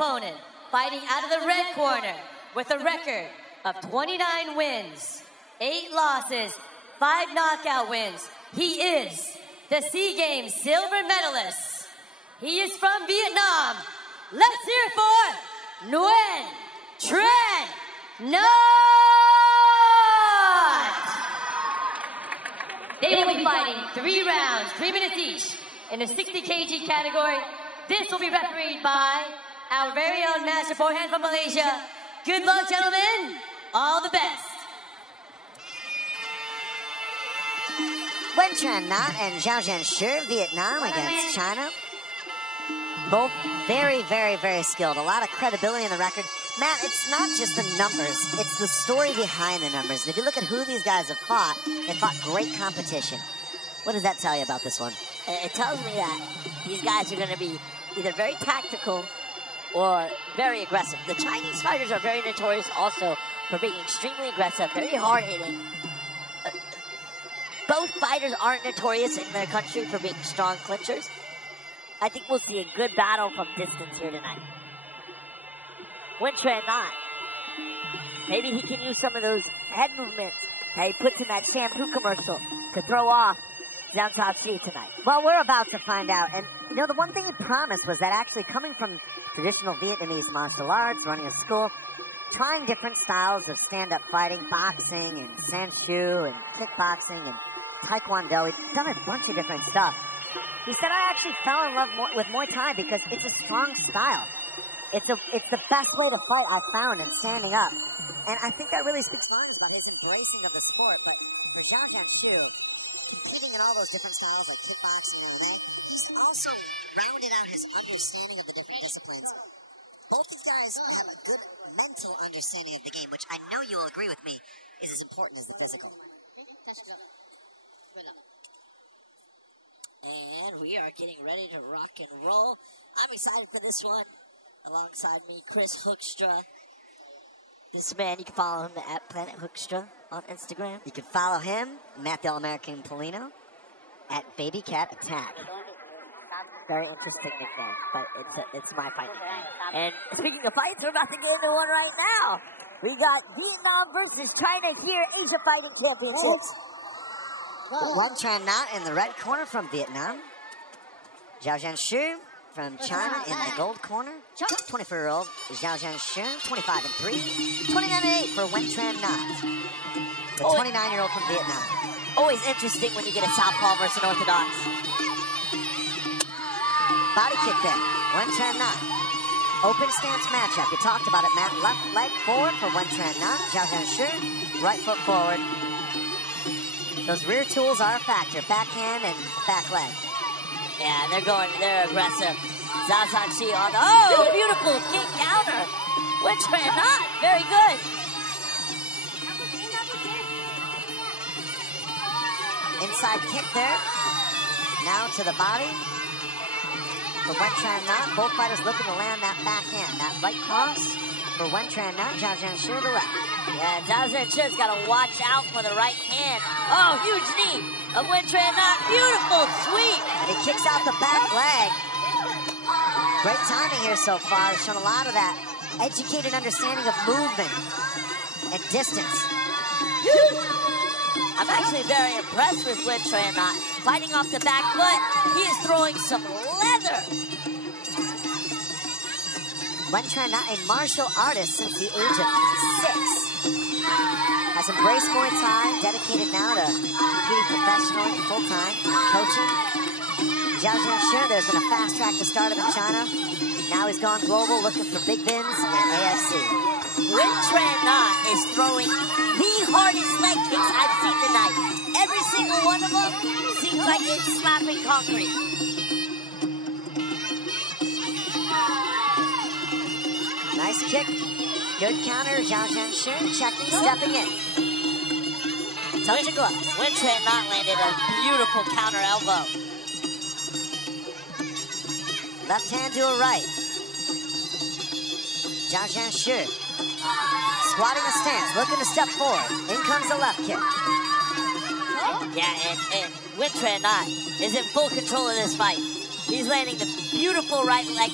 opponent, fighting out of the red corner with a record of 29 wins, 8 losses, 5 knockout wins. He is the SEA Games silver medalist. He is from Vietnam. Let's hear it for Nguyễn, Trần, Nhất. They will be fighting 3 rounds, 3 minutes each, in the 60 kg category. This will be refereed by our very own master forehand from Malaysia. Good luck, gentlemen. All the best. Nguyễn Not and Zhao Zhanshi, Vietnam against China. Both very, very, very skilled. A lot of credibility in the record. Matt, it's not just the numbers. It's the story behind the numbers. If you look at who these guys have fought, they fought great competition. What does that tell you about this one? It tells me that these guys are going to be either very tactical or very aggressive. The Chinese fighters are very notorious also for being extremely aggressive, very hard-hitting. Both fighters aren't notorious in their country for being strong clinchers. I think we'll see a good battle from distance here tonight. Nguyễn Not. Maybe he can use some of those head movements that he puts in that shampoo commercial to throw off Zhang Shaoqi tonight. Well, we're about to find out. And, you know, the one thing he promised was that actually coming from traditional Vietnamese martial arts, running a school, trying different styles of stand-up fighting, boxing and Sanchu and kickboxing and Taekwondo. He's done a bunch of different stuff. He said, I actually fell in love with Muay Thai because it's a strong style. It's the best way to fight I've found in standing up. And I think that really speaks volumes about his embracing of the sport. But for Zhao Zhanshi, competing in all those different styles like kickboxing and MMA, he's also rounded out his understanding of the different disciplines. Both these guys have a good mental understanding of the game, which I know you'll agree with me is as important as the physical. And we are getting ready to rock and roll. I'm excited for this one. Alongside me, Chris Hoekstra. This man, you can follow him at Planet Hoekstra on Instagram. You can follow him, Matt the All-American Polino, at Baby Cat Attack. Very interesting nickname, but it's my fight nickname. And speaking of fights, we're about to get into one right now. We got Vietnam versus China here, Asia Fighting Championships. Nguyễn Not in the red corner from Vietnam. Zhao Zhanshi from China in the gold corner. 24-year-old Zhao Zhanshi, 25-3. 29-8 for Nguyễn Not, the 29-year-old from Vietnam. Always interesting when you get a southpaw versus an orthodox. Body kick there, Nguyễn Not. Open stance matchup. You talked about it, Matt. Left leg forward for Nguyễn Not. Zhao Zhanshi, right foot forward. Those rear tools are a factor. Backhand and back leg. Yeah, they're aggressive. Zhao Zhanshi on the, oh, beautiful kick counter. Nguyễn Not, very good. Inside kick there. Now to the body. For Nguyễn Not, both fighters looking to land that backhand. That right cross for Nguyễn Not, Zhao Zhanshi to the left. Yeah, Zhao Zhanshi's got to watch out for the right hand. Oh, huge knee of Nguyễn Not. Beautiful sweep. And he kicks out the back leg. Great timing here so far. He's shown a lot of that educated understanding of movement and distance. I'm actually very impressed with Nguyễn Not. Fighting off the back foot, he is throwing some leather. Nguyễn Not, a martial artist since the age of 6. Has embraced Muay Thai, dedicated now to competing professionally, full-time, coaching. Zhao Zhanshi, there's been a fast track to start him in China. Now he's gone global, looking for big wins in AFC. Nguyễn Not is throwing the hardest leg kicks I've seen tonight. Every single one of them seems like it's slapping concrete. Nice kick. Good counter. Zhao Zhanshi checking, stepping in. Touch of gloves. Nguyễn Not landed a beautiful counter elbow. Left hand to a right. Zhao Zhanshi squatting a stance, looking to step forward. In comes the left kick. Yeah, and Nguyễn Not is in full control of this fight. He's landing the beautiful right leg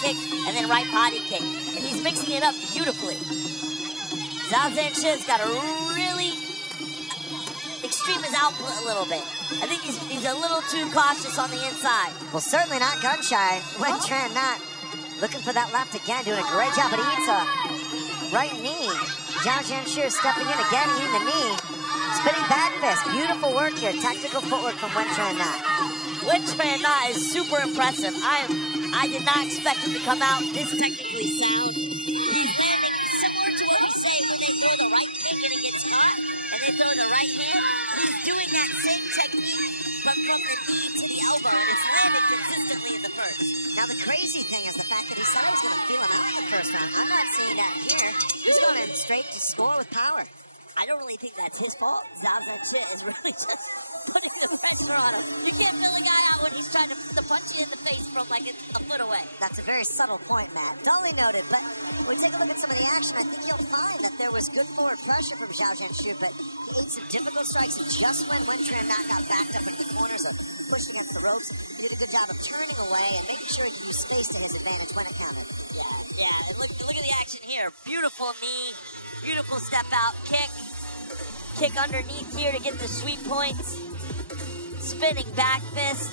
kick and then right body kick. And he's mixing it up beautifully. Zhao Zhanshi has got to really extreme his output a little bit. I think he's a little too cautious on the inside. Well, certainly not gun shy. Wen Tran not looking for that left again, doing a great job, but he eats a right knee. Zhao Zhanshi stepping in again, eating the knee. Spinning back fist. Beautiful work here. Tactical footwork from Wen Tran Na. Wen Tran Na is super impressive. I did not expect him to come out this technically sound. He's landing similar to what we say when they throw the right kick and it gets caught, and they throw the right hand. He's doing that same technique, but from the knee to the elbow, and it's landed consistently in the first. Now, the crazy thing is the fact that he said he was going to feel him out in the first round. I'm not seeing that here. He's going in straight to score with power. I don't really think that's his fault. Zhao Zhanshi is really just putting the pressure on him. You can't feel a guy out when he's trying to punch you in the face from like a foot away. That's a very subtle point, Matt. Duly noted, but when we take a look at some of the action, I think you'll find that there was good forward pressure from Zhao Zhanshi, but he ate some difficult strikes. And just when Wen Tran Na got backed up in the corners or pushed against the ropes, he did a good job of turning away and making sure he could use space to his advantage when it counted. Yeah. And look at the action here. Beautiful knee, beautiful step out kick. Kick underneath here to get the sweep points. Spinning back fist.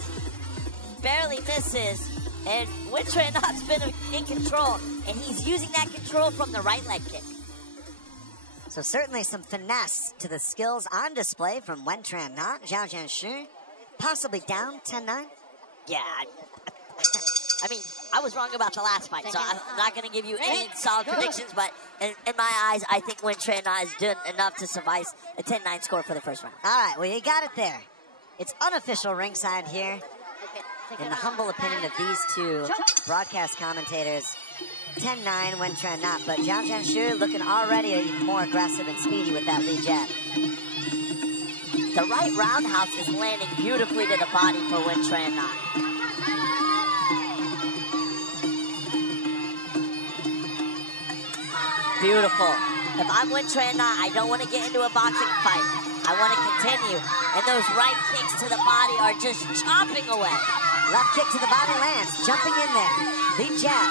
Barely misses. And Wen Tran Na's been in control. And he's using that control from the right leg kick. So certainly some finesse to the skills on display from Wen Tran Na. Zhao Zhanshi possibly down 10-9. Yeah. I mean, I was wrong about the last fight, so I'm not going to give you any solid predictions, but in my eyes, I think Wen Tran Na has done enough to suffice a 10-9 score for the first round. All right, well, you got it there. It's unofficial ringside here. In the humble opinion of these two broadcast commentators, 10-9 Wen Tran Na, but Zhao Zhanshi looking already even more aggressive and speedy with that lead jab. The right roundhouse is landing beautifully to the body for Wen Tran Na. Beautiful. If I'm Wen Tran Na, I don't want to get into a boxing fight. I want to continue. And those right kicks to the body are just chopping away. Left kick to the body lands, jumping in there. Lead jab.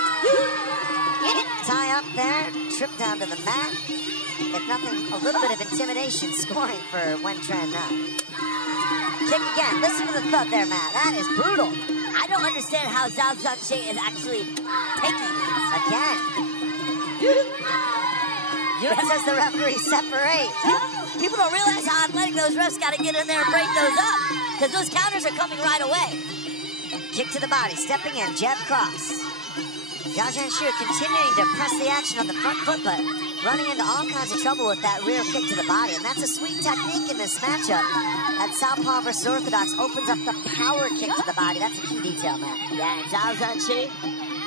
Tie up there, trip down to the mat. If nothing, a little bit of intimidation scoring for Wen Tran Na. Kick again. Listen to the thud there, Matt. That is brutal. I don't understand how Zhao Zhanshi is actually taking these. Again. Yun says the referee separate. People don't realize how athletic those refs got to get in there and break those up, because those counters are coming right away. Kick to the body, stepping in, jab cross. Zhao Zhanshi continuing to press the action on the front foot, but running into all kinds of trouble with that rear kick to the body, and that's a sweet technique in this matchup. That southpaw versus orthodox opens up the power kick to the body. That's a key detail, man. Yeah, and Zhao Zhanshi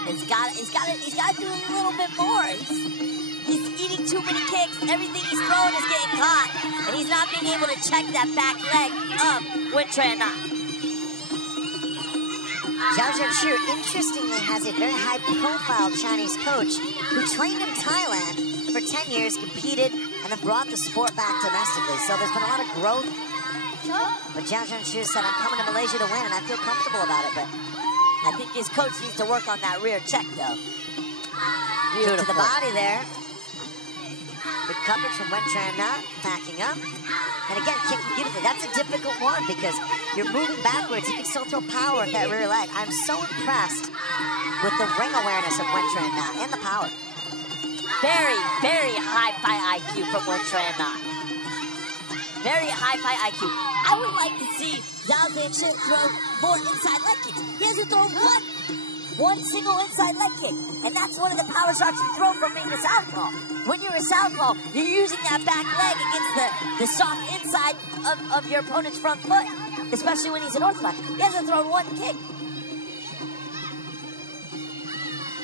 he's got to do a little bit more. He's eating too many kicks. Everything he's throwing is getting caught. And he's not being able to check that back leg of Wen Tran Na. Zhao Zhanshi, interestingly, has a very high-profile Chinese coach who trained in Thailand for 10 years, competed, and then brought the sport back domestically. So there's been a lot of growth. But Zhao Zhanshi said, I'm coming to Malaysia to win, and I feel comfortable about it. But I think his coach needs to work on that rear check, though. Beautiful. To the body there. Good coverage from Wen Tran Na, backing up. And again, kicking beautifully. That's a difficult one because you're moving backwards. You can still throw power at that rear leg. I'm so impressed with the ring awareness of Wen Tran Na and the power. Very, very high fight IQ from Wen Tran Na. Very high fight IQ. I would like to see Zhao Zhanshi throw more inside leg kicks. He hasn't thrown one single inside leg kick. And that's one of the power shots you throw from being a southpaw. When you're a southpaw, you're using that back leg against the soft inside of your opponent's front foot, especially when he's an orthodox. He hasn't thrown one kick.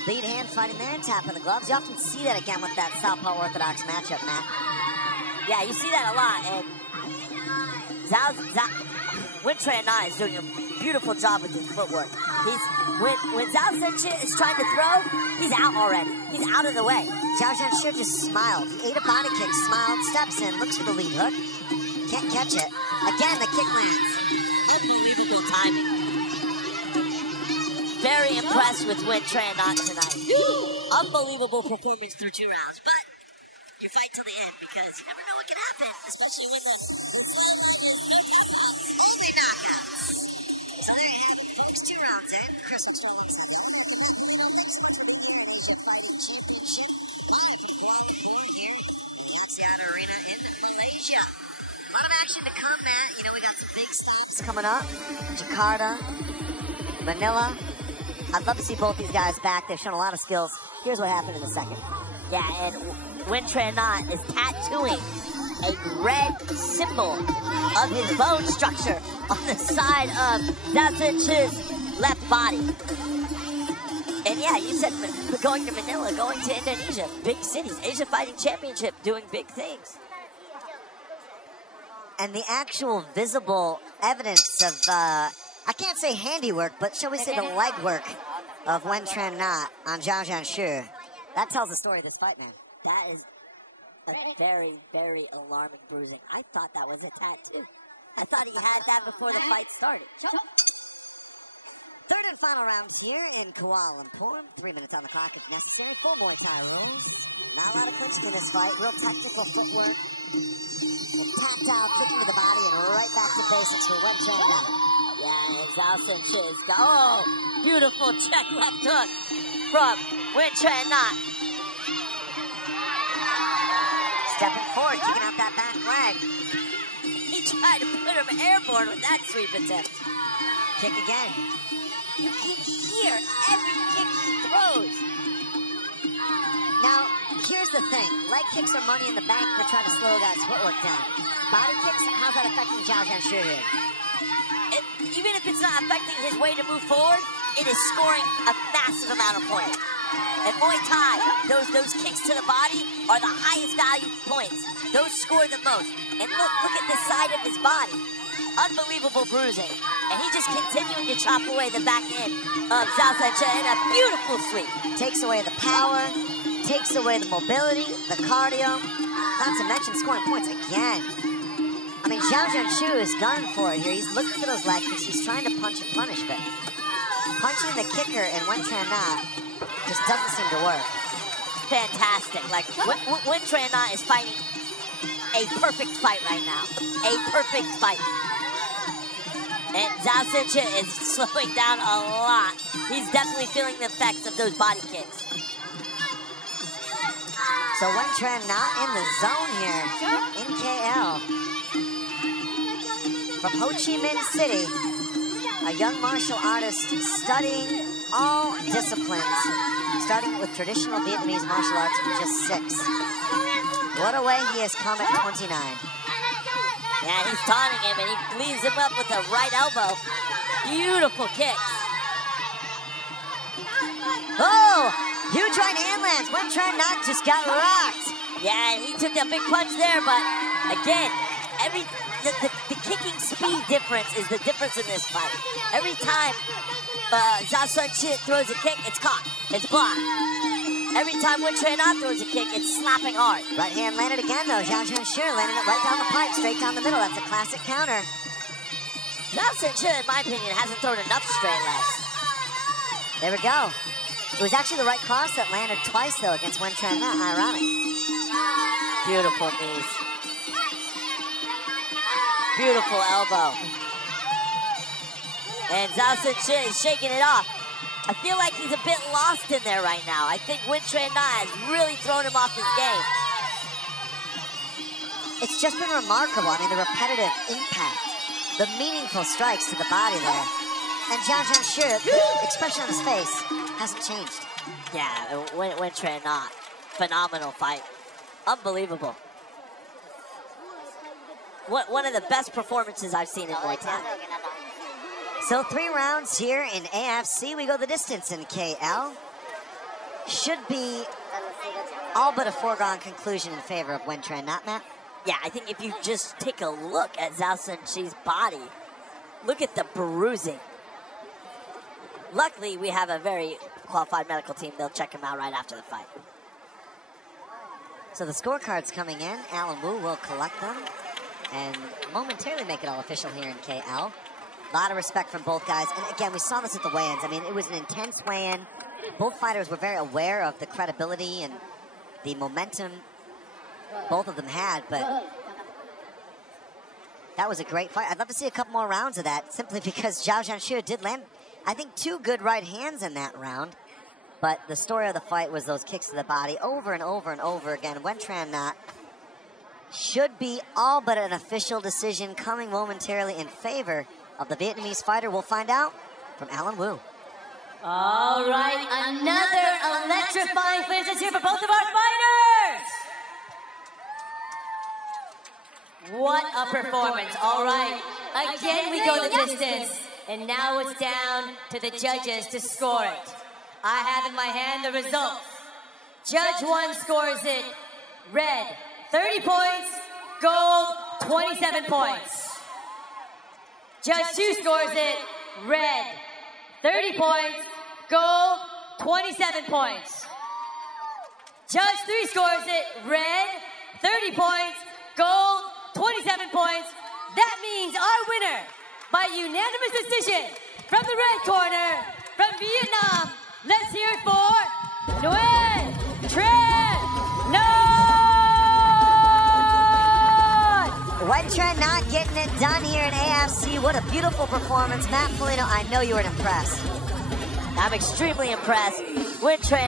Lead hand fighting there, tapping the gloves. You often see that again with that southpaw orthodox matchup, Matt. Yeah, you see that a lot. And Wen Tran Na is doing a beautiful job with his footwork. When Zhao Zhanshi is trying to throw, he's out already. He's out of the way. Zhao Zhanshi just smiled. He ate a body kick, smiled, steps in, looks for the lead hook. Can't catch it. Again, the kick lands. Unbelievable timing. very impressed with Nguyễn Trần tonight. Unbelievable performance through 2 rounds, but you fight till the end because you never know what can happen, especially when the slam line is no tap-outs, only knockouts. So there you have it, folks. 2 rounds in. Chris Luxor alongside the All-American Napolino. Thanks so much for being here in Asia Fighting Championship. Live from Kuala Lumpur here in the Axiata Arena in Malaysia. A lot of action to come, Matt. You know, we got some big stops coming up. Jakarta, Manila. I'd love to see both these guys back. They've shown a lot of skills. Here's what happened in a second. Yeah, and Nguyễn Trần is tattooing a red symbol of his bone structure on the side of Zhao left body. And yeah, you said going to Manila, going to Indonesia, big cities, Asia Fighting Championship, doing big things. And the actual visible evidence of, I can't say handiwork, but shall we say the legwork of Nguyễn Trần on Zhao Jianshu. That tells the story of this fight, man. That is a very, very alarming bruising. I thought that was a tattoo. I thought he had that before the fight started. Third and final rounds here in Kuala Lumpur. 3 minutes on the clock if necessary. Full Muay Thai rules. Not a lot of clinching in this fight. Real technical footwork. And tactile kicking to the body and right back to basics for Nguyễn Trần. Yeah, and Zhao Sanchez. Oh, beautiful check left hook from Nguyễn Trần. Stepping forward, kicking out that back leg. He tried to put him airborne with that sweep attempt. Kick again. You can hear every kick he throws. Now, here's the thing. Leg kicks are money in the bank for trying to slow guys' footwork down. Body kicks, how's that affecting Zhao Jianshu here? Even if it's not affecting his way to move forward, it is scoring a massive amount of points. And Muay Thai, those kicks to the body are the highest value points. Those score the most. And look at the side of his body. Unbelievable bruising. And he just continuing to chop away the back end of Zhao Sanchez in a beautiful sweep. Takes away the power, takes away the mobility, the cardio. Not to mention scoring points again. I mean, Zhao Jianshu is done for it here. He's looking for those leg kicks. He's trying to punch and punish, but punching the kicker and Nguyễn Trần just doesn't seem to work. Fantastic. Like, Nguyễn Trần is fighting a perfect fight right now. A perfect fight. And Zhao Sanchez is slowing down a lot. He's definitely feeling the effects of those body kicks. So Nguyễn Trần in the zone here in KL. From Ho Chi Minh City, a young martial artist studying all disciplines, starting with traditional Vietnamese martial arts from just 6. What a way he has come at 29. Yeah, he's taunting him, and he leaves him up with a right elbow. Beautiful kicks. Oh, huge right hand lands. Nguyễn Trần just got rocked. Yeah, and he took that big punch there, but again, the kicking speed difference is the difference in this fight. Every time Zhao Sanchez throws a kick, it's caught, it's blocked. Every time Nguyễn Trần throws a kick, it's slapping hard. Right hand landed again, though. Zhao Jianshu landing it right down the pipe, straight down the middle. That's a classic counter. Zhao Sanchez, in my opinion, hasn't thrown enough straight lefts. There we go. It was actually the right cross that landed twice, though, against Nguyễn Trần. Ironic. Beautiful knees. Beautiful elbow. And Zhao Sanchez is shaking it off. I feel like he's a bit lost in there right now. I think Nguyễn Trần has really thrown him off his game. It's just been remarkable. I mean, the repetitive impact, the meaningful strikes to the body there. And Zhao Jianshu, the expression on his face hasn't changed. Yeah, Nguyễn Trần, phenomenal fight. Unbelievable. One of the best performances I've seen in Muay Thai. So 3 rounds here in AFC. We go the distance in KL. Should be all but a foregone conclusion in favor of Nguyễn Trần, not Matt? Yeah, I think if you just take a look at Zhao Sanchez's body, look at the bruising. Luckily, we have a very qualified medical team. They'll check him out right after the fight. So the scorecards coming in. Alan Wu will collect them and momentarily make it all official here in KL. A lot of respect from both guys. And again, we saw this at the weigh-ins. I mean, it was an intense weigh-in. Both fighters were very aware of the credibility and the momentum both of them had, but that was a great fight. I'd love to see a couple more rounds of that, simply because Zhao Jianxue did land, I think, 2 good right hands in that round. But the story of the fight was those kicks to the body over and over and over again. Nguyen Not should be all but an official decision coming momentarily in favor of the Vietnamese fighter. We'll find out from Alan Wu. All right, another electrifying finish here for both of our fighters. What a performance. All right, again we go the distance, and now it's down to the judges to score it. I have in my hand the results. Judge 1 scores it red, 30 points, gold, 27 points. Judge 2 scores it red, 30 points, gold, 27 points. Judge 3 scores it red, 30 points, gold, 27 points. That means our winner by unanimous decision from the red corner, from Vietnam, let's hear it for Nguyễn Trent not getting it done here in AFC. What a beautiful performance. Matt Polino, I know you were impressed. I'm extremely impressed. Nguyễn Trent.